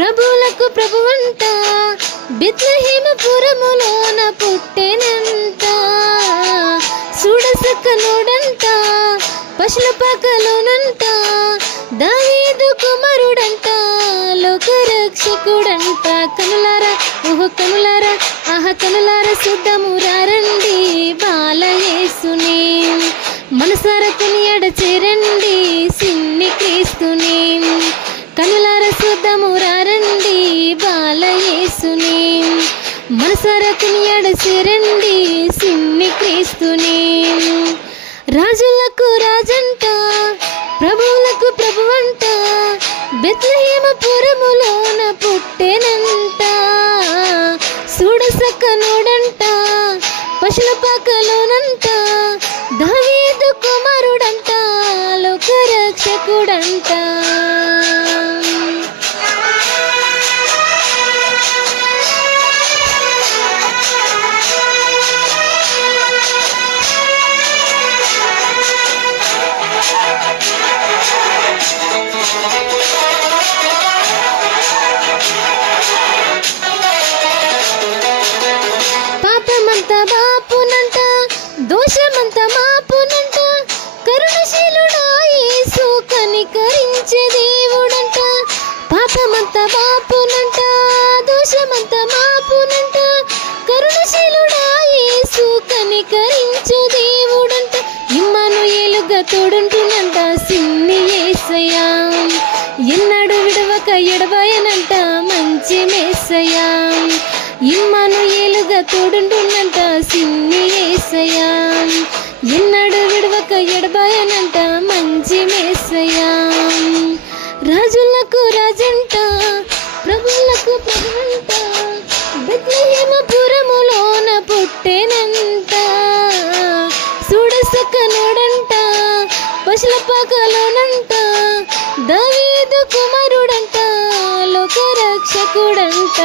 ప్రభువులకు ప్రభువంట బెత్లెహేముపురములోన పుట్టెనంట. చూడసక్కనోడంట పశుల పాకలోనంట, దావీదు కుమారుడంట, లోకరక్షకుడంట. కనులారా ఓహో కనులారా ఆహా కనులారా చూద్దామురా రండి బాలయేసుని, మనసారా కొనియాడ చేరండి సిన్ని క్రీస్తుని. కనులారా చూద్దామురా రండి బాలయేసుని, మనసారా కొనియాడ చేరండి సిన్ని క్రీస్తుని. రాజులకు రాజంట ప్రభువులకు ప్రభువంట బెత్లెహేముపురములోన పుట్టెనంట. చూడసక్కనోడంట పశుల పాకలోనంట, దావీదు కుమారుడంట, లోకరక్షకుడంట. పాపమంత బాపునంట, దోషమంత మాపునంట, కరుణశీలుడా యేసు కనికరించే దేవుడంట. పాపమంత బాపునంట, దోషమంత మాపునంట, కరుణశీలుడా యేసు కనికరించు దేవుడంట. ఇమ్మానుయేలుగా తోడుంటునంట సిన్ని యేసయ్యా, ఎన్నడు విడవక ఎడబాయనంట మంచి మేసయ్యా. ఇమ్మానుయేలుగా తోడుంటున్నంట సిన్ని యేసయ్యా, ఎన్నడు విడవక ఎడబాయనంట మంచి మేసయ్యా. రాజులకు రాజంట ప్రభువులకు ప్రభువంట బెత్లెహేముపురములోన పుట్టెనంట. చూడసక్కనోడంట పశుల పాకలోనంట, దావీదు కుమారుడంట, లోకరక్షకుడంట.